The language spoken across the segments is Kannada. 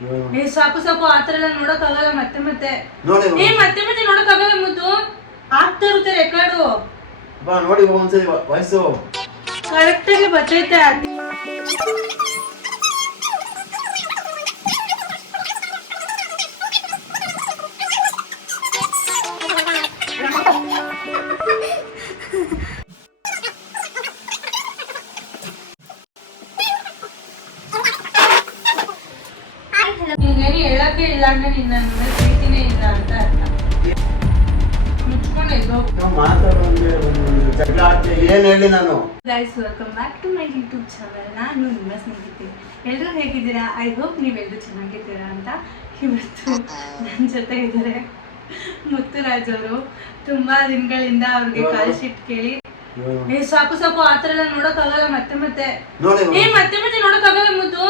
ಸಾಕು ಸಾಕು ಆತರ ಎಲ್ಲ ನೋಡಕ್ ಆಗಲ್ಲ ಮತ್ತೆ ಮತ್ತೆ ನೋಡಕ್ ಆಗಲ್ಲ ಮುದ್ದು ಆಗ್ತಾ ಇರುತ್ತೆ ರೆಕಾರ್ಡು ನೋಡಿ ಒಂದ್ಸರಿ ವಯಸ್ಸು ಕರೆಕ್ಟ್ ಆಗಿ ಬರ್ತೈತೆ ನೀನೇನು ಹೇಳಕ್ಕೆ ಇಲ್ಲ ಅಂದ್ರೆ ನಿನ್ನ ಪ್ರೀತಿನೇ ಇಲ್ಲ ಅಂತ ಅರ್ಥ ಮುಚ್ಕೊಂಡು ಏನ್ ಹೇಳಿ ನಾನು guys welcome back to my YouTube channel. ನಾನು ನಿಮ್ಮ ಸ್ನೇಹಿತೆ. ಎಲ್ಲರೂ ಹೇಗಿದ್ದೀರಾ? ಐ ಹೋಪ್ ನೀವೆಲ್ಲರೂ ಚೆನ್ನಾಗಿದ್ದೀರಾ ಅಂತ. ಇವತ್ತು ನನ್ನ ಜೊತೆ ಇದ್ದಾರೆ ಮುತ್ತುರಾಜ್ ಅವರು. ತುಂಬಾ ದಿನಗಳಿಂದ ಅವ್ರಿಗೆ ಕಾಲ್ ಶೀಟ್ ಕೇಳಿ ಸಾಕು ಸಾಕು ಆತರ ಎಲ್ಲ ನೋಡಕ್ ಆಗಲ್ಲ ಮತ್ತೆ ಮತ್ತೆ ಮತ್ತೆ ಮತ್ತೆ ನೋಡಕ್ ಆಗಲ್ಲ ಮುದ್ದು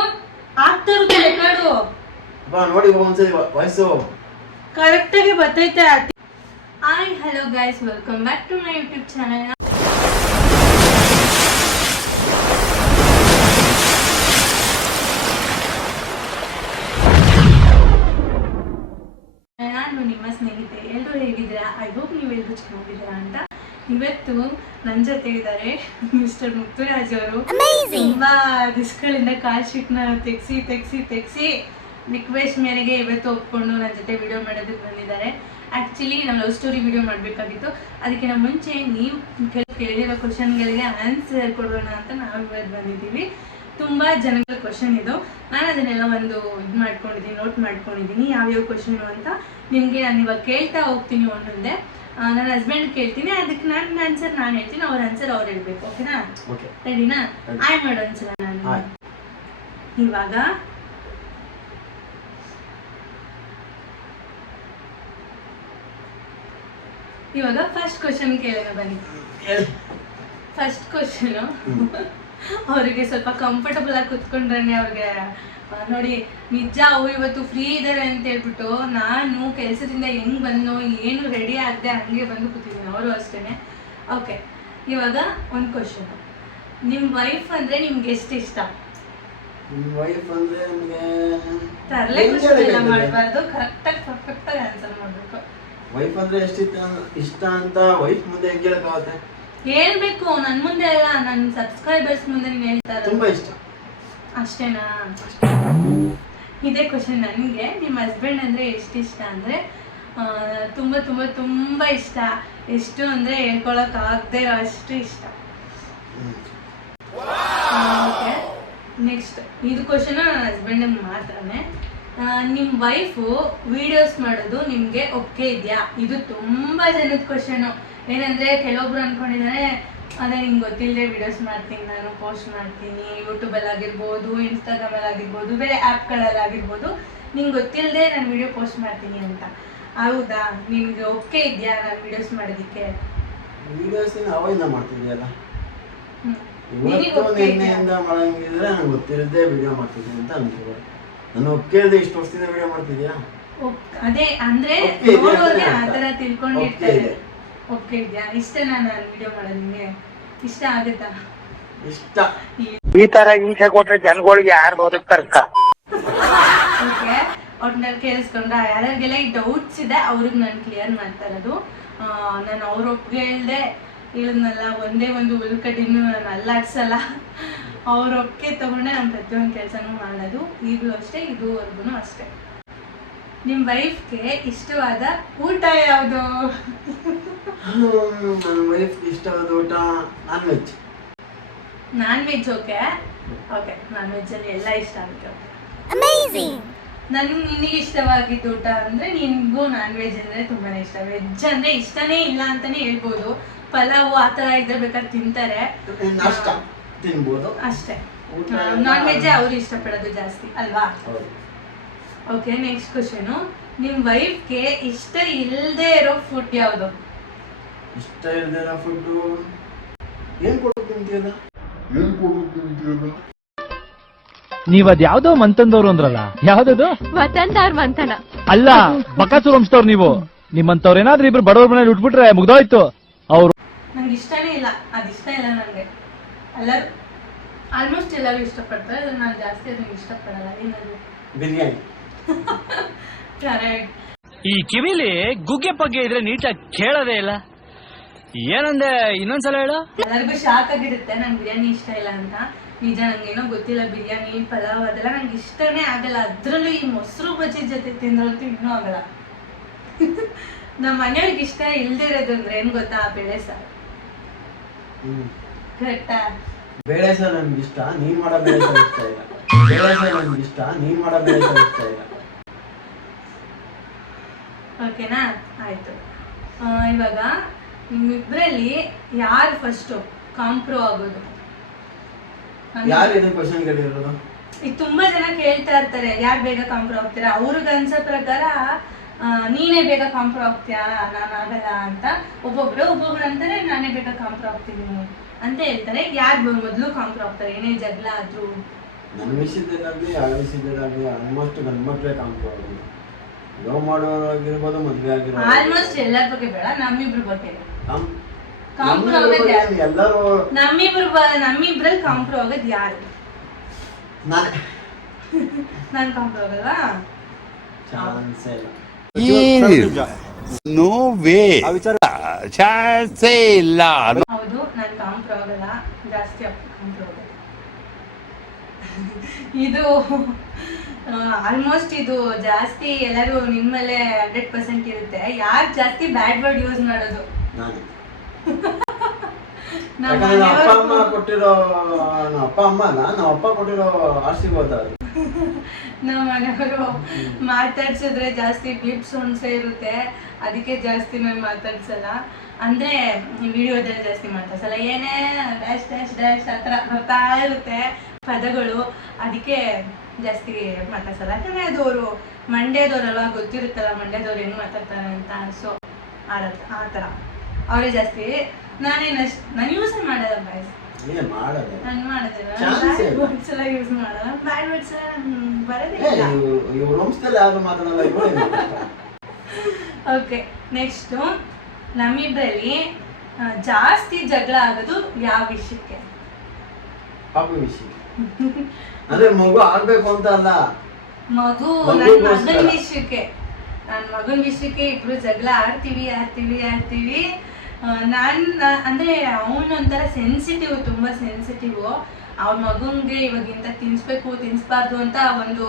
ಆಗ್ತಾ ಇರುತ್ತೆ ರೆಕಾರ್ಡು ನೋಡಿ ಒಂದ್ಸರಿ ವಯಸ್ಸು ಕರೆಕ್ಟ್ ಆಗಿ ಬರ್ತೈತೆ. Hi hello guys welcome back to my YouTube channel. ನಾನು ನಿಮ್ಮ ಸ್ನೇಹಿತೆ. ಎಲ್ಲರೂ ಹೇಗಿದ್ದೀರಾ? ಐ ಹೋಪ್ ನೀವೆಲ್ಲರೂ ಚೆನ್ನಾಗಿದ್ದೀರಾ ಅಂತ. ಇವತ್ತು ನನ್ನ ಜೊತೆ ಇದ್ದಾರೆ ಮಿಸ್ಟರ್ ಮುತ್ತುರಾಜ್ ಅವರು. ತುಂಬಾ ದಿವಸಗಳಿಂದ ಕಾಲ್ ಶೀಟ್ನ ತೆಗ್ಸಿ ರಿಕ್ವೆಸ್ಟ್ ಮೇರೆಗೆ ಇವತ್ತು ಒಪ್ಕೊಂಡು ನನ್ನ ಜೊತೆ ವಿಡಿಯೋ ಮಾಡೋದಕ್ಕೆ ಬಂದಿದ್ದಾರೆ. ಆ್ಯಕ್ಚುಲಿ ನಾವು ಲವ್ ಸ್ಟೋರಿ ವಿಡಿಯೋ ಮಾಡಬೇಕಾಗಿತ್ತು. ಅದಕ್ಕಿಂತ ಮುಂಚೆ ನೀವು ಕೇಳಿರೋ ಕ್ವಶನ್ಗಳಿಗೆ ಆನ್ಸರ್ ಕೊಡೋಣ ಅಂತ ನಾವು ಇವತ್ತು ಬಂದಿದ್ದೀವಿ. ತುಂಬ ಜನಗಳ ಕ್ವಶನ್ ಇದು. ನಾನು ಅದನ್ನೆಲ್ಲ ಒಂದು ಇದು ಮಾಡ್ಕೊಂಡಿದ್ದೀನಿ, ನೋಟ್ ಮಾಡ್ಕೊಂಡಿದ್ದೀನಿ ಯಾವ್ಯಾವ ಕ್ವಶನು ಅಂತ. ನಿಮಗೆ ನಾನು ಇವಾಗ ಕೇಳ್ತಾ ಹೋಗ್ತೀನಿ ಒಂದೊಂದೇ. ನನ್ನ ಹಸ್ಬೆಂಡ್ ಕೇಳ್ತೀನಿ, ಅದಕ್ಕೆ ನನ್ನ ಆನ್ಸರ್ ನಾನು ಹೇಳ್ತೀನಿ, ಅವ್ರ ಆನ್ಸರ್ ಅವ್ರು ಹೇಳ್ಬೇಕು. ಓಕೆನಾ? ರೆಡಿನಾ? ಆಯ್ ಮಾಡೋ ಒಂದ್ಸಲ ನಾನು ಇವಾಗ ಫಸ್ಟ್ ಕ್ವಶನ್ ಕೇಳೋಣ ಬನ್ನಿ. ಫಸ್ಟ್ ಕ್ವಶನು ಅವರಿಗೆ ಸ್ವಲ್ಪ ಕಂಫರ್ಟಬಲ್ ಆಗಿ ಕುತ್ಕೊಂಡ್ರೆ ಅವ್ರಿಗೆ ನೋಡಿ ನಿಜ ಅವ್ರು ಇವತ್ತು ಫ್ರೀ ಇದ್ದಾರೆ ಅಂತ ಹೇಳ್ಬಿಟ್ಟು ನಾನು ಕೆಲಸದಿಂದ ಹೆಂಗ್ ಬಂದು ಏನು ರೆಡಿ ಆಗದೆ ಹಂಗೆ ಬಂದು ಕೂತಿದ್ದೀನಿ. ಅವರು ಅಷ್ಟೇನೆ. ಓಕೆ, ಇವಾಗ ಒಂದು ಕ್ವಶನ್. ನಿಮ್ಮ ವೈಫ್ ಅಂದ್ರೆ ನಿಮ್ಗೆ ಎಷ್ಟು ಇಷ್ಟ? ತರಲೆ ಕ್ವಶನ್ ಎಲ್ಲ ಮಾಡಬಾರ್ದು, ಕರೆಕ್ಟಾಗಿ ಪರ್ಫೆಕ್ಟಾಗಿ ಆನ್ಸರ್ ಮಾಡಬೇಕು. ವೈಫ್ ಅಂದ್ರೆ ಇಷ್ಟ ಅಂತ ವೈಫ್ ಮುಂದೆ ಹೆಂಗ್ ಹೇಳಕ್ಕಾಗತ್ತೆ? ಹೇಳ್ಬೇಕು, ನನ್ ಮುಂದೆ ಅಲ್ಲ, ನನ್ನ ಸಬ್ಸ್ಕ್ರೈಬರ್ಸ್ ಮುಂದೆ ನೀನು ಹೇಳ್ತಾ ಇರೋದು. ತುಂಬಾ ಇಷ್ಟ ಅಷ್ಟೇನಾ? ಇದೇ ಕ್ವಶನ್ ನನಗೆ. ನಿಮ್ಮ ಹಸ್ಬೆಂಡ್ ಅಂದ್ರೆ ಎಷ್ಟು ಇಷ್ಟ ಅಂದ್ರೆ ತುಂಬಾ ತುಂಬಾ ತುಂಬಾ ಇಷ್ಟ. ಎಷ್ಟು ಅಂದ್ರೆ ಹೇಳ್ಕೊಳಕ್ ಆಗದೆ ಅಷ್ಟು ಇಷ್ಟ. ಓಕೆ, ನೆಕ್ಸ್ಟ್ ಇದು ಕ್ವಶನ್ ನನ್ನ ಹಸ್ಬೆಂಡ್ ಮಾತ್ರನೇ. ನಿಮ್ಮ ವೈಫು ವಿಡಿಯೋಸ್ ಮಾಡೋದು ನಿಮಗೆ ಒಪ್ಪಿಗೆ ಇದೆಯಾ? ಇದು ತುಂಬಾ ಜನದ ಕ್ವಶನು. ಏನಂದ್ರೆ ಕೆಲವೊಬ್ರು ಅನ್ಕೊಂಡಿದ್ದಾರೆ ಅದೇ ನಿಮ್ಗೆ ಗೊತ್ತಿಲ್ಲದೆ ವಿಡಿಯೋಸ್ ಮಾಡ್ತೀನಿ, ನಾನು ಪೋಸ್ಟ್ ಮಾಡ್ತೀನಿ, ಯೂಟ್ಯೂಬಲ್ಲಿ ಆಗಿರ್ಬೋದು, ಇನ್ಸ್ಟಾಗ್ರಾಮಲ್ಲಿ ಆಗಿರ್ಬೋದು, ಬೇರೆ ಆ್ಯಪ್ಗಳಲ್ಲಿ ಆಗಿರ್ಬೋದು, ನಿಂಗೆ ಗೊತ್ತಿಲ್ಲದೆ ನಾನು ವಿಡಿಯೋ ಪೋಸ್ಟ್ ಮಾಡ್ತೀನಿ ಅಂತ. ಹೌದಾ? ನಿಮ್ಗೆ ಒಪ್ಪಿಗೆ ಇದೆಯಾ ನಾನು ವಿಡಿಯೋಸ್ ಮಾಡೋದಕ್ಕೆ? ವಿಡಿಯೋಸ್ ಅವಾಯ್ಡ್ ಮಾಡ್ತಿದ್ಯಲ್ಲ, ಇವತ್ತು ನಿನ್ನೆಯಿಂದ ಮಾಡಂಗಿದ್ರೆ ನಂಗೆ ಗೊತ್ತಿರದೆ ವಿಡಿಯೋ ಮಾಡ್ತಿದ್ದೀನಿ ಅಂತ ಅನ್ಕೋಬೋದು. ನಾನು ಒಪ್ಪಿಗೆ ಇಷ್ಟು ವರ್ಷದಿಂದ ವಿಡಿಯೋ ಮಾಡ್ತಿದ್ಯಾ? ಅದೇ ಅಂದ್ರೆ ನೋಡೋರಿಗೆ ಆ ಥರ ತಿಳ್ಕೊಂಡಿರ್ತಾರೆ. ಒಪ್ಪಿಗೆ ಇದೆಯಾ? ಇಷ್ಟನಾ ನಾನು ವಿಡಿಯೋ ಮಾಡೋದು? ನಿಮಗೆ ಇಷ್ಟ ಆಗುತ್ತಾ? ಇಷ್ಟ. ಈ ತರ ಹಿಂಸೆ ಕೊಟ್ರೆ ಜನಗಳಿಗೆ ಯಾರು ಬದುಕ್ತಾರ? ಓಕೆ, ಒಟ್ನಲ್ಲಿ ಕೇಳಿಸ್ಕೊಂಡ್ರ ಯಾರಿಗೆಲ್ಲ ಈ ಡೌಟ್ಸ್ ಇದೆ ಅವ್ರಿಗೆ ನಾನು ಕ್ಲಿಯರ್ ಮಾಡ್ತಾ ಇರೋದು. ನಾನು ಅವ್ರ ಒಪ್ಪಿಗೆ ಹೇಳ್ದೆ ಹೇಳಿದ್ನಲ್ಲ, ಒಂದೇ ಒಂದು ಉಳ್ಕಡ್ಡಿನೂ ನಾನು ಅಲ್ಲಾಡ್ಸಲ್ಲ. ಅವ್ರ ಒಪ್ಪಿಗೆ ತಗೊಂಡೆ ನಾನು ಪ್ರತಿಯೊಂದು ಕೆಲಸನೂ ಮಾಡೋದು. ಈಗಲೂ ಅಷ್ಟೇ, ಇದುವರೆಗೂ ಅಷ್ಟೇ. ನಿಮ್ಮ ವೈಫ್ಗೆ ಇಷ್ಟವಾದ ಊಟ ಯಾವುದು? ನನ್ನ ವೈಫ್ಗೆ ಇಷ್ಟವಾದ ಊಟ non veg. Non veg. Okay okay, non veg ಅಲ್ಲಿ ಎಲ್ಲ ಇಷ್ಟ ಆಗುತ್ತೆ. ನಿನಗೆ ಇಷ್ಟವಾಗಿದ್ದ ಊಟ ಅಂದ್ರೆ ನಿನ್ಗೂ ನಾನ್ ವೆಜ್ ಅಂದ್ರೆ ತುಂಬಾನೇ ಇಷ್ಟ. ವೆಜ್ ಅಂದ್ರೆ ಇಷ್ಟನೇ ಇಲ್ಲ ಅಂತಾನೆ ಹೇಳ್ಬೋದು. ಪಲಾವು ಆ ತರ ಇದ್ರೆ ಬೇಕಾದ್ರೆ ತಿಂತಾರೆ, ತಿನ್ಬೋದು ಅಷ್ಟೇ. ನಾನ್ ವೆಜ್ ಅವ್ರು ಇಷ್ಟಪಡೋದು ಜಾಸ್ತಿ ಅಲ್ವಾ? Okay, next question. ನಿಮ್ ವೈಫ್ಗೆ ಇಷ್ಟ ಇಲ್ಲದೆ ಇರೋ ಫುಡ್ ಯಾವುದು? ಇಷ್ಟ ಇಲ್ಲದೆ ಇರೋ ಫುಡ್ ಏನ್ ಕೊಡೋದು ತಿಂತೀಯಲ್ಲ? ನೀವ್ ಅದ್ ಯಾವ್ದೋ ಮಂತಂದವ್ರು ಅಂದ್ರಲ್ಲ, ಯಾವ್ದದು? ವತನ್ದಾರ್ ಮಂತನ ಅಲ್ಲ, ಬಕಾಸೂರ್ ವಂಶದವ್ರು ನೀವು. ನಿಮ್ಮಂತವ್ರು ಏನಾದ್ರೂ ಇಬ್ರು ಬಡವ್ರ ಮನೇಲಿ ಉಟ್ಬಿಟ್ರೆ ಮುಗ್ದೋಯ್ತು. ಅವ್ರು ನಂಗೆ ಇಷ್ಟನೇ ಇಲ್ಲ, ಅದಿಷ್ಟ ಇಲ್ಲ ನಂಗೆ. ಎಲ್ಲರೂ ಆಲ್ಮೋಸ್ಟ್ ಎಲ್ಲರೂ ಇಷ್ಟಪಡ್ತಾರೆ, ನಾನು ಜಾಸ್ತಿ ಅದನ್ನ ಇಷ್ಟಪಡಲ್ಲ. ಏನದು? ಬಿರಿಯಾನಿ. ಕರೆಕ್ಟ್. ಈ ಕಿವಿಲಿ ಗುಗ್ಗೆ ಪಗ್ಗೆ ಇದ್ರೆ ನೀಟಾಗಿ ಕೇಳೋದೇ ಇಲ್ಲ. ಏನಂದೆ ಇನ್ನೊಂದ್ಸಲ ಹೇಳು. ಎಲ್ಲರಿಗೂ ಶಾಕ್ ಆಗಿರುತ್ತೆ ನಂಗೆ ಬಿರಿಯಾನಿ ಇಷ್ಟ ಇಲ್ಲ ಅಂತ. ನಿಜ, ನಂಗೇನೋ ಗೊತ್ತಿಲ್ಲ, ಬಿರಿಯಾನಿ ಪಲಾವ್ ಅದೆಲ್ಲ ನಂಗೆ ಇಷ್ಟನೇ ಆಗಲ್ಲ. ಅದ್ರಲ್ಲೂ ಈ ಮೊಸರು ಬಜ್ಜಿ ಜೊತೆ ತಿಂದ್ರಂತೂ ಇನ್ನೂ ಆಗಲ್ಲ. ನಮ್ಮ ಮನೆಯವ್ರಿಗೆ ಇಷ್ಟ ಇಲ್ದೇ ಇರೋದು ಅಂದ್ರೆ ಏನ್ ಗೊತ್ತಾ, ಬೇಳೆ ಸಾರು. ಕರೆಕ್ಟಾ? ಬೇಳೆ ಸಾರು ನನ್ಗೆ ಇಷ್ಟ, ನೀನ್ ಮಾಡೋ ಬೇಳೆ ಸಾರು ಇಷ್ಟ ಇಲ್ಲ. ಬೇಳೆ ಸಾರು ನನ್ಗೆ ಇಷ್ಟ, ನೀನ್ ಮಾಡೋ ಬೇಳೆ ಸಾರು ಇಷ್ಟ ಇಲ್ಲ. ಓಕೆನಾ? ಆಯ್ತು. ಇವಾಗ ನಿಮ್ಮಿಬ್ರಲ್ಲಿ ಯಾರು ಫಸ್ಟ್ ಕಾಂಪ್ರೋ ಆಗೋದು? ಯಾರು ಇದು ಕ್ವಶನ್ ಕೇಳಿರೋದು? ಈಗ ತುಂಬಾ ಜನ ಕೇಳ್ತಾ ಇರ್ತಾರೆ, ಯಾರು ಬೇಗ ಕಾಂಪ್ರೋ ಆಗ್ತೀರಾ? ಅವ್ರಿಗೆ ಅನ್ಸೋ ಪ್ರಕಾರ ನೀನೇ ಬೇಗ ಕಾಂಪ್ರೋ ಆಗ್ತೀಯಾ, ನಾನು ಆಗಲ್ಲ ಅಂತ. ಒಬ್ಬೊಬ್ರು ಅಂತಾರೆ ನಾನೇ ಬೇಗ ಕಾಂಪ್ರೋ ಆಗ್ತೀನಿ ಅಂತ ಹೇಳ್ತಾರೆ. ಯಾರು ಮೊದಲು ಕಾಂಪ್ರೋ ಆಗ್ತಾರೆ ಏನೇ ಜಗಳ ಆದ್ರೂ? ನನ್ನ ವಿಷಯದಲ್ಲಾಗ್ಲಿ ಆ ವಿಷಯದಲ್ಲಾಗ್ಲಿ ಆಲ್ಮೋಸ್ಟ್ ಗಂಡು ಮಕ್ಳೇ ಕಾಂಪ್ರೋ ಆಗೋದು. ಲವ್ ಮಾಡೋರಾಗಿರ್ಬೋದು, ಮದ್ವೆ ಆಗಿರ್ಬೋದು. ಆಲ್ಮೋಸ್ಟ್ ಎಲ್ಲರ ಬಗ್ಗೆ ಬೇಡ, ನಮ್ಮಿಬ್ರ ಬಗ್ಗೆ. ಕಾಂಪ್ರೋ ಆಗೋದು ಯಾರು? ಎಲ್ಲರೂ ನಮ್ಮಿಬ್ರಲ್ಲಿ ಕಾಂಪ್ರೋ ಆಗೋದು ಯಾರು? ನಾನು ಕಾಂಪ್ರೋ ಆಗಲ್ವಾ? ಚಾನ್ಸೇ ಇಲ್ಲ. ನೋ ವೇ, ಚಾನ್ಸೇ ಇಲ್ಲ. ಹೌದು, ನಾನು ಕಾಂಪ್ರೋ ಆಗಲ್ಲ, ಜಾಸ್ತಿ ಕಾಂಪ್ರೋ ಆಗೋದು. ಇದು ಆಲ್ಮೋಸ್ಟ್ ಇದು ಜಾಸ್ತಿ ಎಲ್ಲರೂ ನಿಮ್ಮಲ್ಲೇ 100% ಇರುತ್ತೆ. ಯಾರು ಜಾಸ್ತಿ ಬ್ಯಾಡ್ ವರ್ಡ್ ಯೂಸ್ ಮಾಡೋದು? ನಾನು. ನಮ್ಮ ಯಾಕಂದ್ರೆ ನಮ್ಮ ಅಪ್ಪ ಅಮ್ಮ ಮನೆಯವ್ರು ಕೊಟ್ಟಿರೋ, ನಮ್ಮ ಅಪ್ಪ ಅಮ್ಮ ಅಲ್ಲ, ನಮ್ಮ ಅಪ್ಪ ಕೊಟ್ಟಿರೋ ಆಶೀರ್ವಾದ ಅದು. ನಮ್ಮ ಮನೆಯವರು ಮಾತಾಡ್ಸಿದ್ರೆ ಜಾಸ್ತಿ ಬ್ಲಿಪ್ ಸೌಂಡ್ಸೇ ಇರುತ್ತೆ, ಅದಕ್ಕೆ ಜಾಸ್ತಿ ನಾನು ಮಾತಾಡ್ಸಲ್ಲ. ಅಂದ್ರೆ ವಿಡಿಯೋದಲ್ಲಿ ಜಾಸ್ತಿ ಮಾತಾಡ್ಸಲ್ಲ, ಏನೇ ಡ್ಯಾಶ್ ಡ್ಯಾಶ್ ಡ್ಯಾಶ್ ಆ ಥರ ಬರ್ತಾ ಇರುತ್ತೆ ಪದಗಳು, ಅದಕ್ಕೆ ಜಾಸ್ತಿ ಮಾತಾಡ್ಸಲ್ಲ. ಯಾಕಂದ್ರೆ ಅದು ಅವರು ಮಂಡ್ಯದವ್ರಲ್ವ, ಗೊತ್ತಿರುತ್ತಲ್ಲ ಮಂಡ್ಯದವ್ರು ಹೆಂಗ್ ಮಾತಾಡ್ತಾರೆ ಅಂತ. ಸೊ ಆ ಥರ ಅವರೇ ಜಾಸ್ತಿ. ನಾನು ಯೂಸ್ ಮಾಡಲ್ಲ ಬಾಯ್ಸ್, ಏನ್ ಮಾಡೋದು? ನಾನು ಮಾಡೋದಿಲ್ಲ, Chance ಇಲ್ಲ. ವರ್ಡ್ಸ್ ಎಲ್ಲ ಯೂಸ್ ಮಾಡಲ್ಲ. ಬ್ಯಾಡ್ ವರ್ಡ್ಸ್ ಬರೋದೇ ಇಲ್ಲ. ಇವ್ರ ವಂಶದಲ್ಲಿ ಯಾರು ಮಾತಾಡಲ್ಲ, ಇವ್ರು ಓಕೆ, ನೆಕ್ಸ್ಟ್ ನಮ್ಮಿಬ್ರಲ್ಲಿ ಜಾಸ್ತಿ ಜಗಳ ಆಗೋದು ಯಾವ ವಿಷಯಕ್ಕೆ? ಪಾಪ ವಿಷಯ. ಅಂದ್ರೆ ಮಗು ಆಗ್ಬೇಕು ಅಂತ ಅಲ್ಲ, ಮಗು, ಮಗುಗೋಸ್ಕರ. ನನ್ನ ಮಗನ ವಿಷಯಕ್ಕೆ ಇಬ್ರು ಜಗಳ ಆಡ್ತೀವಿ. ಅಂದ್ರೆ ಅವನು ಒಂಥರ ಸೆನ್ಸಿಟಿವ್, ತುಂಬಾ ಸೆನ್ಸಿಟಿವ್. ಅವ್ರ ಮಗುನ್ಗೆ ಇವಾಗಿಂತ ತಿನ್ಸ್ಬಾರ್ದು ಅಂತ ಒಂದು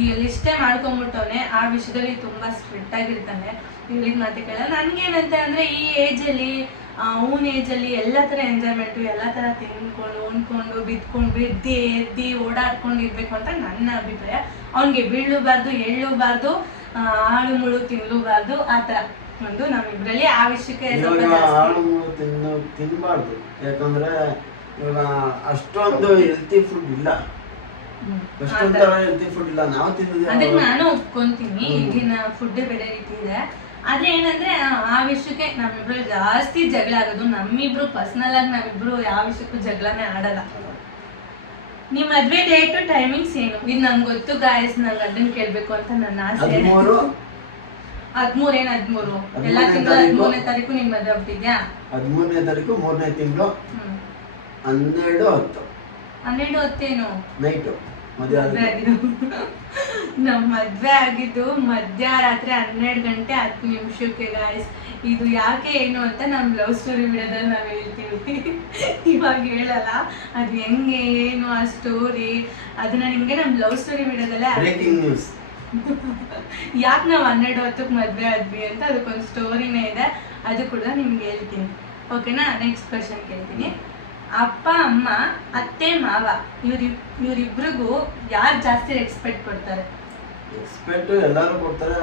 ಈ ಲಿಸ್ಟೇ ಮಾಡ್ಕೊಂಡ್ಬಿಟ್ಟವನೆ. ಆ ವಿಷಯದಲ್ಲಿ ತುಂಬಾ ಸ್ಟ್ರಿಕ್ಟ್ ಆಗಿರ್ತಾನೆ, ಹೇಳಿದ ಮಾತೆ ಕೇಳಲ್ಲ. ನನ್ಗೇನಂತ ಅಂದ್ರೆ ಈ ಏಜಲ್ಲಿ, ಅವನ ಏಜಲ್ಲಿ ಎಲ್ಲ ಥರ ಎಂಜಾಯ್ಮೆಂಟು, ಎಲ್ಲ ಥರ ತಿನ್ಕೊಂಡು ಉಣ್ಕೊಂಡು ಬಿದ್ಕೊಂಡು ಎದ್ದಿ ಓಡಾಡ್ಕೊಂಡು ಇರ್ಬೇಕು ಅಂತ ನನ್ನ ಅಭಿಪ್ರಾಯ. ಅವನಿಗೆ ಬೀಳಬಾರ್ದು, ಎಳ್ಳೂಬಾರ್ದು, ಆಳು ಮುಳು ತಿನ್ಲೂಬಾರ್ದು. ಆ ಥರ ಒಂದು ನಮ್ಮಿಬ್ರಲ್ಲಿ ಆ ವಿಷಯಕ್ಕೆ ಸ್ವಲ್ಪ ಜಾಸ್ತಿ. ಆಳು ತಿನ್ಬಾರ್ದು, ಯಾಕಂದ್ರೆ ಇವಾಗ ಅಷ್ಟೊಂದು ಹೆಲ್ತಿ ಫುಡ್ ಇಲ್ಲ, ಅಷ್ಟೊಂದು ತರ ಹೆಲ್ತಿ ಫುಡ್ ಇಲ್ಲ. ನಾವು ಅದಕ್ಕೆ ತಿನ್ನೋದು ನಾನು ಒಪ್ಕೊಂತೀನಿ, ಈಗಿನ ಫುಡ್ ಬೇರೆ ರೀತಿ ಇದೆ. ಆದ್ರೆ ಏನಂದ್ರೆ ಆ ವಿಷಯಕ್ಕೆ ನಮ್ಮಿಬ್ರು ಜಾಸ್ತಿ ಜಗಳ ಆಗೋದು. ನಮ್ಮಿಬ್ರು ಪರ್ಸನಲ್ ಆಗಿ ನಾವಿಬ್ರು ಯಾವ ವಿಷಯಕ್ಕೂ ಜಗಳನೇ ಆಡಲ್ಲ. ನಿಮ್ ಮದ್ವೆ ಡೇಟು ಟೈಮಿಂಗ್ಸ್ ಏನು? ಇದು ನಂಗೆ ಗೊತ್ತು ಗಾಯಸ್, ನಂಗೆ ಅದನ್ನ ಕೇಳ್ಬೇಕು ಅಂತ ನನ್ನ ಆಸೆ. 13 13 ಎಲ್ಲ ತಿಂಗಳು 13ನೇ ತಾರೀಕು ನಿಮ್ ಮದ್ವೆ ಆಗ್ತಿದ್ಯಾ? 13ನೇ ತಾರೀಕು 3ನೇ ತಿಂಗಳು 12:10 12:10 ನೈಟು ಮದುವೆ ಆಗಿದೆ. ನಮ್ ಮದ್ವೆ ಆಗಿದ್ದು ಮಧ್ಯರಾತ್ರಿ 12 ಗಂಟೆ 10 ನಿಮಿಷಕ್ಕೆ ಗಾಯ್ಸ್. ಇದು ಯಾಕೆ ಏನು ಅಂತ ನಮ್ ಲವ್ ಸ್ಟೋರಿ ವಿಡಿಯೋದಲ್ಲಿ ನಾವ್ ಹೇಳ್ತೀವಿ, ಇವಾಗ ಹೇಳಲ್ಲ. ಅದು ಹೆಂಗೆ ಏನು ಆ ಸ್ಟೋರಿ, ಅದನ್ನ ನಿಮ್ಗೆ ನಮ್ ಲವ್ ಸ್ಟೋರಿ ವಿಡಿಯೋದಲ್ಲೇ ಬ್ರೇಕಿಂಗ್ ನ್ಯೂಸ್. ಯಾಕೆ ನಾವು 12:10 ಮದ್ವೆ ಆದ್ವಿ ಅಂತ ಅದಕ್ಕೊಂದು ಸ್ಟೋರಿನೇ ಇದೆ, ಅದು ಕೂಡ ನಿಮ್ಗೆ ಹೇಳ್ತೀನಿ. ಓಕೆನಾ? ನೆಕ್ಸ್ಟ್ ಕ್ವಶನ್ ಕೇಳ್ತೀನಿ. ಅಪ್ಪ ಅಮ್ಮ ಅತ್ತೆ ಮಾವ ಇವ್ರಿಬ್ರಿಗೂ ಯಾರು ಜಾಸ್ತಿ ರೆಸ್ಪೆಕ್ಟ್ ಕೊಡ್ತಾರೆ? ರೆಸ್ಪೆಕ್ಟ್ ಎಲ್ಲರೂ ಕೊಡ್ತಾರೆ.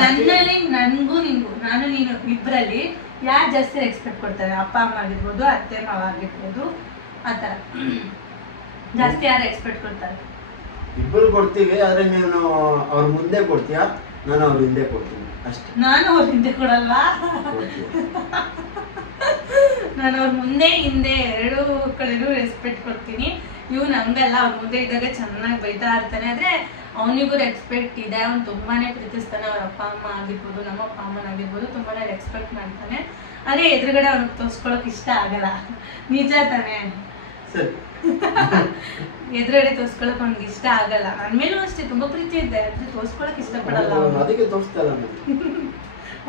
ನನ್ನಲ್ಲಿ ನನ್ಗೂ ನಿನ್ಗೂ, ನಾನು ನೀನು ಇಬ್ರಲ್ಲಿ ಯಾರು ಜಾಸ್ತಿ ರೆಸ್ಪೆಕ್ಟ್ ಕೊಡ್ತಾರೆ? ಅಪ್ಪ ಅಮ್ಮ ಆಗಿರ್ಬೋದು, ಅತ್ತೆ ಮಾವ ಆಗಿರ್ಬೋದು, ಆತರ ಜಾಸ್ತಿ ಯಾರು ರೆಸ್ಪೆಕ್ಟ್ ಕೊಡ್ತಾರೆ? ಇಬ್ಬರು ಕೊಡ್ತೀವಿ, ಆದ್ರೆ ನೀನು ಅವ್ರ ಮುಂದೆ ಕೊಡ್ತೀಯಾ, ನಾನು ಅವ್ರ ಹಿಂದೆ ಕೊಡ್ತೀನಿ ಅಷ್ಟೇ. ನಾನು ಅವ್ರ ಹಿಂದೆ ಕೊಡಲ್ವಾ? ನಾನು ಅವ್ರ ಮುಂದೆ ಹಿಂದೆ ಎರಡೂ ಕಡೆಗೂ ರೆಸ್ಪೆಕ್ಟ್ ಕೊಡ್ತೀನಿ. ಇವ್ ನಂಗಲ್ಲ, ಅವ್ರ ಮುಂದೆ ಇದ್ದಾಗ ಚೆನ್ನಾಗಿ ಬೈತಾ ಇರ್ತಾನೆ, ಆದ್ರೆ ಅವನಿಗೂ ರೆಸ್ಪೆಕ್ಟ್ ಇದೆ. ಅವ್ನು ತುಂಬಾನೇ ಪ್ರೀತಿಸ್ತಾನೆ. ಅವ್ರ ಅಪ್ಪ ಅಮ್ಮ ಆಗಿರ್ಬೋದು, ನಮ್ಮ ಅಪ್ಪ ಅಮ್ಮನಾಗಿರ್ಬೋದು ತುಂಬಾನೇ ರೆಸ್ಪೆಕ್ಟ್ ಮಾಡ್ತಾನೆ. ಆದ್ರೆ ಎದುರುಗಡೆ ಅವ್ನಿಗೆ ತೋರ್ಸ್ಕೊಳಕ್ ಇಷ್ಟ ಆಗಲ್ಲ. ನಿಜ ತಾನೆ? ಸರಿ. ಎದುರುಗಡೆ ತೋರ್ಸ್ಕೊಳಕ್ ಅವ್ನಿಗೆ ಇಷ್ಟ ಆಗಲ್ಲ. ನನ್ ಮೇಲೂ ಅಷ್ಟೇ ತುಂಬಾ ಪ್ರೀತಿ ಇದೆ, ಅದ್ರ ತೋರ್ಸ್ಕೊಳಕ್ ಇಷ್ಟಪಡಲ್ಲ ಅವ್ನು. ಅದಕ್ಕೆ ತೋರಿಸ್ತಾರ.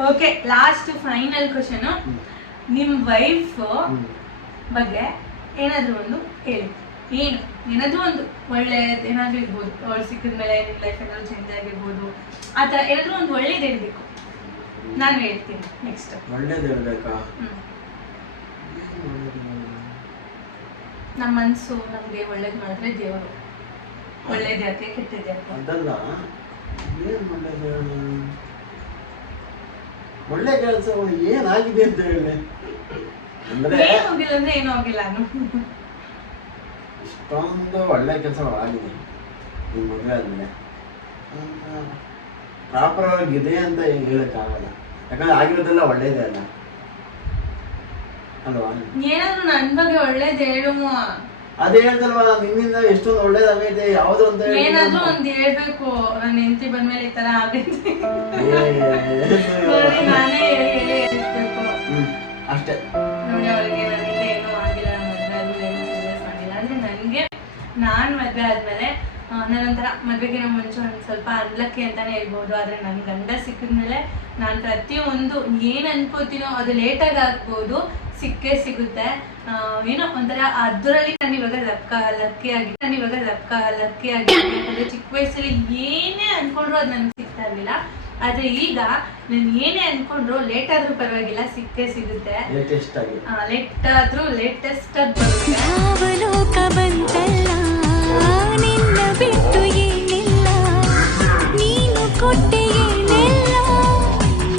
Okay, last final question. ನಿಮ್ ವೈಫ್ ಬಗ್ಗೆ ಏನಾದ್ರು ಒಂದು ಹೇಳಿ. ಏನಾದ್ರೂ ಒಂದು ಒಳ್ಳೇದ್ ಏನಾದ್ರೂ ಇರ್ಬೋದು, ಅವಳು ಸಿಕ್ಕಿದ್ಮೇಲೆ ನಿಮ್ ಲೈಫ್ ಏನಾದ್ರು ಚೇಂಜ್ ಆಗಿರ್ಬೋದು, ಆತರ ಏನಾದ್ರೂ ಒಂದು ಒಳ್ಳೇದ್ ಹೇಳ್ಬೇಕು. ನಾನು ಹೇಳ್ತೀನಿ ನೆಕ್ಸ್ಟ್. ಒಳ್ಳೇದ್ ಹೇಳ್ಬೇಕಾ? ನಮ್ಮ ಮನ್ಸು ನಮ್ಗೆ ಒಳ್ಳೇದ್ ಮಾಡಿದ್ರೆ ದೇವರು. ಒಳ್ಳೇದ್ ಯಾಕೆ ಕೆಟ್ಟದ್ ಯಾಕೆ? ಅದಲ್ಲ, ಏನ್ ಒಳ್ಳೇದು? ಒಳ್ಳೆ ಕೆಲಸ ಏನಾಗಿದೆ ಅಂತ ಹೇಳಿ. ಅಂದ್ರೆ ಏನ್ ಹೋಗಿಲ್ಲ ಅಂದ್ರೆ ಏನೂ ಹೋಗಿಲ್ಲ. ಇಷ್ಟೊಂದು ಒಳ್ಳೆ ಕೆಲಸಗಳಾಗಿದೆ ನಿಮ್ಮ ಮದುವೆ ಆದ್ಮೇಲೆ. ಪ್ರಾಪರ್ ಆಗಿದೆ ಅಂತ ಹೇಳಕ್ಕಾಗಲ್ಲ, ಯಾಕಂದ್ರೆ ಆಗಿರೋದೆಲ್ಲ ಒಳ್ಳೇದೇ ಅಲ್ಲ ಅಲ್ವಾ? ಏನಾದ್ರು ನನ್ ಬಗ್ಗೆ ಒಳ್ಳೇದ್ ಹೇಳು. ಅದೇ ಹೇಳ್ತಲ್ವಾ, ನಿನ್ನಿಂದ ಎಷ್ಟೊಂದು ಒಳ್ಳೇದಾಗೈತೆ, ಯಾವ್ದು ಅಂತ ಏನಾದ್ರೂ ಒಂದ್ ಹೇಳ್ಬೇಕು. ನನ್ ಹೆಂಡತಿ ಬಂದ್ಮೇಲೆ ಈ ತರ ಆಗೈತೆ ನಾನೇ ಹೇಳ್ಬೇಕು ಅಷ್ಟೇ. ನೋಡಿ, ಅವಳಿಗೆ ನನ್ನಿಂದ ಏನೂ ಆಗಿಲ್ಲ, ಮದ್ವೆ ಆದ್ಮೇಲೆ ಏನೂ ಸೀರಿಯಸ್ ಆಗಿಲ್ಲ. ಅಂದ್ರೆ ನನ್ಗೆ ನಾನ್ ಮದ್ವೆ ಆದ್ಮೇಲೆ ನಾನೊಂಥರ ಮದ್ವೆಗಿನ ಮುಂಚೆ ಒಂದ್ ಸ್ವಲ್ಪ ಅನ್ಲಕ್ಕಿ ಅಂತಾನೆ ಹೇಳ್ಬೋದು. ಆದ್ರೆ ನನ್ ಗಂಡ ಸಿಕ್ಕಿದ್ಮೇಲೆ ನಾನ್ ಪ್ರತಿಯೊಂದು ಏನ್ ಅನ್ಕೋತೀನೋ ಅದು ಲೇಟಾಗಿ ಆಗ್ಬೋದು, ಸಿಕ್ಕೇ ಸಿಗುತ್ತೆ. ಏನೋ ಒಂಥರ ಅದರಲ್ಲಿ ನಾನು ಇವಾಗ ಲಕ್ಕಿ ಆಗಿ ಚಿಕ್ಕ ವಯಸ್ಸಲ್ಲಿ ಏನೇ ಅನ್ಕೊಂಡ್ರು ಅದು ನನ್ಗೆ ಸಿಗ್ತಾ ಇರ್ಲಿಲ್ಲ. ಆದ್ರೆ ಈಗ ನಾನು ಏನೇ ಅನ್ಕೊಂಡ್ರು ಲೇಟ್ ಆದ್ರೂ ಪರವಾಗಿಲ್ಲ, ಸಿಕ್ಕೇ ಸಿಗುತ್ತೆ. ಲೇಟೆಸ್ಟ್ ಆಗಿ ಬರುತ್ತೆ. ನಿನ್ನ ಬಿಟ್ಟು ಏನಿಲ್ಲ, ನೀನು ಕೊಟ್ಟೆ ಏನೆಲ್ಲ,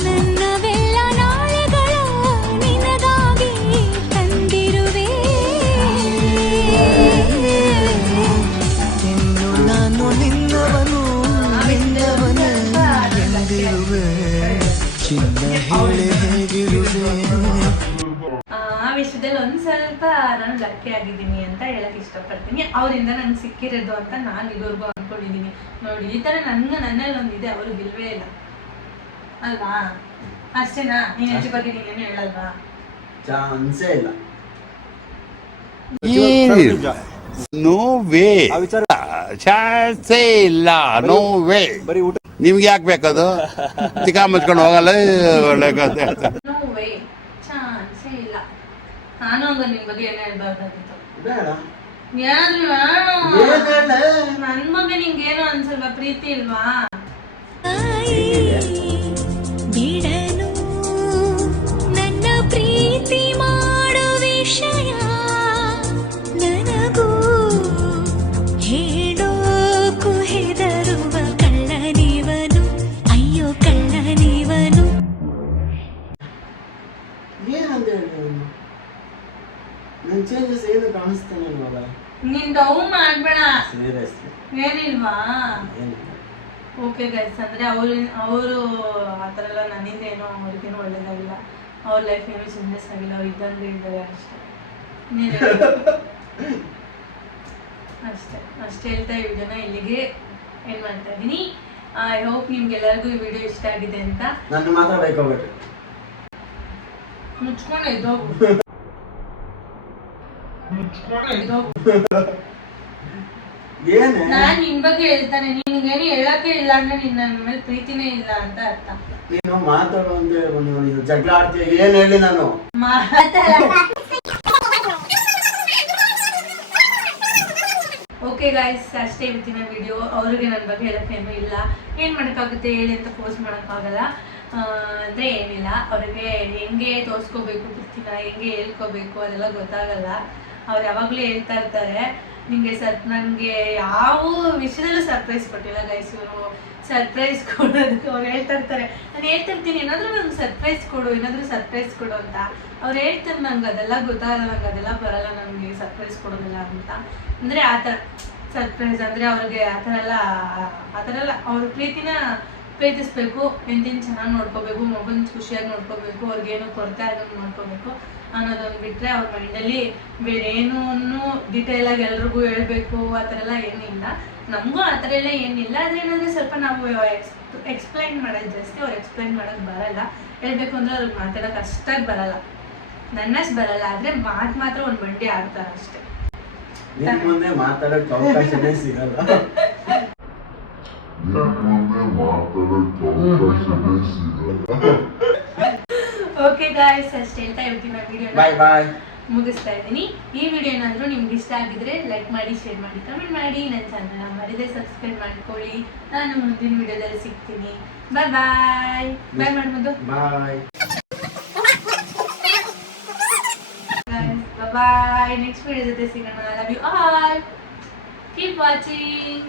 ನನ್ನವೆಲ್ಲ ನಾಳೆಗಳ ನಿನಗಾಗಿ ತಂದಿರುವೆ. ನಾನು ನಿನ್ನವನು ಎಂದಿರುವೆ, ಚಿನ್ನ ಹೇಳಿ ಹೇಗಿರುವೆ. ಆ ವಿಷಯದಲ್ಲಿ ಒಂದ್ ಸ್ವಲ್ಪ ನಾನು ಲಕ್ಕಿ ಆಗಿದ್ದೀನಿ ಅಂತ ಹೇಳಕ್ ಇಷ್ಟಪಡ್ತೀನಿ. ಅವರಿಂದ ನಂಗೆ ಸಿಕ್ಕಿರೋದು ಅಂತ ನಾನು ಇದುವರೆಗೂ ಅನ್ಕೊಂಡಿದೀನಿ. ನೋಡಿ, ಈ ತರ ನನ್ನಲ್ಲಿ ಒಂದಿದೆ, ಅವ್ರಿಗೆ ಇಲ್ವೇ ಇಲ್ಲ ಅಲ್ವಾ? ಅಷ್ಟೇನಾ? ನೀನ್ ಹೆಂಡತಿ ಬಗ್ಗೆ ನೀನೇನು ಹೇಳಲ್ವಾ? ಚಾನ್ಸೇ ಇಲ್ಲ. ನೋ ವೇ, ಚಾನ್ಸೇ ಇಲ್ಲ, ನೋ ವೇ. ನಿಮ್ಗೆ ಯಾಕೆ ಬೇಕದು? ತಿಕ್ಕಾ ಮುಚ್ಕೊಂಡು ಹೋಗಲ್ಲ. ಒಳ್ಳೆ ನೋ ವೇ, ಚಾನ್ಸೇ ಇಲ್ಲ. ನಾನು ಹಂಗ ನಿನ್ ಬಗ್ಗೆ ಏನ್ ಹೇಳ್ಬಾರ್ದಾಗಿತ್ತು. ಬೇಡ. ನನ್ ಬಗ್ಗೆ ನಿಂಗೇನು ಅನ್ಸಲ್ವಾ? ಪ್ರೀತಿ ಇಲ್ವಾ? ಬಿಡನು ನನ್ನ ಪ್ರೀತಿ ಮಾಡೋ ವಿಷಯ ನನಗೂ ಹೇಳೋಕು ಹೆದರುವ ಕಳ್ಳ ನೀವನು, ಅಯ್ಯೋ ಕಳ್ಳ ನೀವನು. ಏನಂತ ಹೇಳಿ, ನನ್ ಚೇಂಜಸ್ ಏನು ಕಾಣಿಸ್ತಾನೆ ಇಲ್ವಲ್ಲ? ನೀನ್ ಡೌ ಮಾಡ್ಬೇಡ. ಸೀರಿಯಸ್ಲಿ ಏನಿಲ್ವಾ? ಏನಿಲ್ಲ. ಓಕೆ ಗೈಸ್, ಅಂದ್ರೆ ಅವರು ಆ ಥರ ಎಲ್ಲ ನನ್ನಿಂದ ಏನೋ ಅವ್ರಿಗೇನೋ ಒಳ್ಳೇದಾಗಿಲ್ಲ, ಅವ್ರ ಲೈಫ್ ಏನೋ ಚೇಂಜಸ್ ಆಗಿಲ್ಲ, ಅವ್ರು ಇದ್ದಂಗೆ ಇದ್ದಾರೆ ಅಷ್ಟೇ. ಅಷ್ಟೇ ಹೇಳ್ತಾ ಈ ವಿಡಿಯೋನ ಇಲ್ಲಿಗೆ ಏನ್ ಮಾಡ್ತಾ ಇದೀನಿ. ಐ ಹೋಪ್ ನಿಮ್ಗೆಲ್ಲರಿಗೂ ಈ ವಿಡಿಯೋ ಇಷ್ಟ ಆಗಿದೆ ಅಂತ. ನನ್ನ ಮಾತ್ರ ಬೈಕೋಬೇಡ್ರಿ, ಮುಚ್ಕೊಂಡು ಎದ್ದೋಗು. ಏನೇ ನಾನ್ ನಿನ್ ಬಗ್ಗೆ ಹೇಳ್ತಾನೆ, ನಿನ್ಗೇನು ಹೇಳಕ್ಕೆ ಇಲ್ಲ ಅಂದ್ರೆ ನಿನ್ನ ನನ್ನ ಮೇಲೆ ಪ್ರೀತಿನೇ ಇಲ್ಲ ಅಂತ ಅರ್ಥ. ನೀನು ಮಾತಾಡು ಅಂತ ಹೇಳ್ಕೊಂಡು ಜಗಳ ಆಡ್ತೀಯ, ಏನ್ ಹೇಳಿ ನಾನು ಓಕೆ ಗೈಸ್, ಅಷ್ಟೇ ಇವತ್ತಿನ ವಿಡಿಯೋ. ಅವ್ರಿಗೆ ನನ್ನ ಬಗ್ಗೆ ಹೇಳಕ್ಕೇನು ಇಲ್ಲ, ಏನ್ ಮಾಡಕ್ಕಾಗುತ್ತೆ ಹೇಳಿ ಅಂತ ಫೋರ್ಸ್ ಮಾಡಕ್ಕಾಗಲ್ಲ. ಅಂದ್ರೆ ಏನಿಲ್ಲ, ಅವ್ರಿಗೆ ಹೆಂಗೆ ತೋರ್ಸ್ಕೋಬೇಕು ಪ್ರೀತಿನ, ಹೆಂಗೆ ಹೇಳ್ಕೋಬೇಕು ಅದೆಲ್ಲ ಗೊತ್ತಾಗಲ್ಲ. ಅವ್ರು ಯಾವಾಗ್ಲೂ ಹೇಳ್ತಾ ಇರ್ತಾರೆ ನನಗೆ ಯಾವ ವಿಷಯದಲ್ಲೂ ಸರ್ಪ್ರೈಸ್ ಕೊಟ್ಟಿಲ್ಲ ಗೈಸ್. ಇವರು ಸರ್ಪ್ರೈಸ್ ಕೊಡೋದಕ್ಕೆ ಅವ್ರು ಹೇಳ್ತಾ ಇರ್ತಾರೆ, ನಾನು ಹೇಳ್ತಿರ್ತೀನಿ ಏನಾದರೂ ನಂಗೆ ಸರ್ಪ್ರೈಸ್ ಕೊಡು, ಏನಾದರೂ ಸರ್ಪ್ರೈಸ್ ಕೊಡು ಅಂತ. ಅವ್ರು ಹೇಳ್ತಾರೆ ನಂಗೆ ಅದೆಲ್ಲ ಗೊತ್ತಾಗಲ್ಲ, ನಂಗೆ ಅದೆಲ್ಲ ಬರಲ್ಲ, ನನಗೆ ಸರ್ಪ್ರೈಸ್ ಕೊಡೋದಿಲ್ಲ ಅಂತ. ಅಂದರೆ ಆ ಥರ ಸರ್ಪ್ರೈಸ್ ಅಂದರೆ ಅವ್ರಿಗೆ ಆ ಥರ ಎಲ್ಲ ಅವ್ರ ಪ್ರೀತಿಸ್ಬೇಕು, ಎಂತಿನ ಚೆನ್ನಾಗಿ ನೋಡ್ಕೋಬೇಕು, ಮಗನ ಖುಷಿಯಾಗಿ ನೋಡ್ಕೋಬೇಕು, ಅವ್ರಿಗೇನು ಕೊರತೆ ಆಗೋದು ನೋಡ್ಕೋಬೇಕು ಅನ್ನೋದೊಂದು ಬಿಟ್ಟರೆ ಅವ್ರ ಮೈಂಡಲ್ಲಿ ಬೇರೆ ಏನೂ ಡೀಟೇಲಾಗಿ ಎಲ್ರಿಗೂ ಹೇಳ್ಬೇಕು ಆ ಥರ ಎಲ್ಲ ಏನಿಲ್ಲ. ನಮಗೂ ಆ ಥರ ಎಲ್ಲ ಏನಿಲ್ಲ. ಆದರೆ ಏನಾದರೆ ಸ್ವಲ್ಪ ನಾವು ಎಕ್ಸ್ಪ್ಲೈನ್ ಮಾಡೋದು ಜಾಸ್ತಿ, ಅವ್ರು ಎಕ್ಸ್ಪ್ಲೈನ್ ಮಾಡೋಕ್ಕೆ ಬರಲ್ಲ. ಹೇಳ್ಬೇಕು ಅಂದರೆ ಅವ್ರಿಗೆ ಮಾತಾಡೋಕೆ ಅಷ್ಟಾಗಿ ಬರಲ್ಲ, ನನ್ನಷ್ಟು ಬರಲ್ಲ. ಆದರೆ ಮಾತು ಮಾತ್ರ ಒಂದು ಬಂಡಿ ಆಡ್ತಾರೆ ಅಷ್ಟೇ. ನಿನ್ ಮುಂದೆ ಮಾತಾಡೋಕೆ ಅವಕಾಶನೇ ಸಿಗಲ್ಲ. ಓಕೆ ಗಾಯ್ಸ್, ಅಷ್ಟು ಹೇಳ್ತಾ ಇವತ್ತಿನ ವಿಡಿಯೋನ ಬಾಯ್ ಬಾಯ್. ಮುಗಿಸ್ತಾ ಇದ್ದೀನಿ. ಈ ವಿಡಿಯೋ ಏನಾದರೂ ನಿಮ್ಗೆ ಇಷ್ಟ ಆಗಿದ್ರೆ ಲೈಕ್ ಮಾಡಿ, ಶೇರ್ ಮಾಡಿ, ಕಮೆಂಟ್ ಮಾಡಿ. ನನ್ನ ಚಾನಲ್ನ ಮರಿದೇ ಸಬ್ಸ್ಕ್ರೈಬ್ ಮಾಡ್ಕೊಳ್ಳಿ. ನಾನು ಮುಂದಿನ ವಿಡಿಯೋದಲ್ಲಿ ಸಿಗ್ತೀನಿ. ಬಾಯ್ ಬಾಯ್. ಬಾಯ್ ಮಾಡ್ಬೋದು. ಬಾಯ್ ಬಾಯ್. ನೆಕ್ಸ್ಟ್ ವಿಡಿಯೋ ಜೊತೆ ಸಿಗೋಣ. Love you all. Keep watching.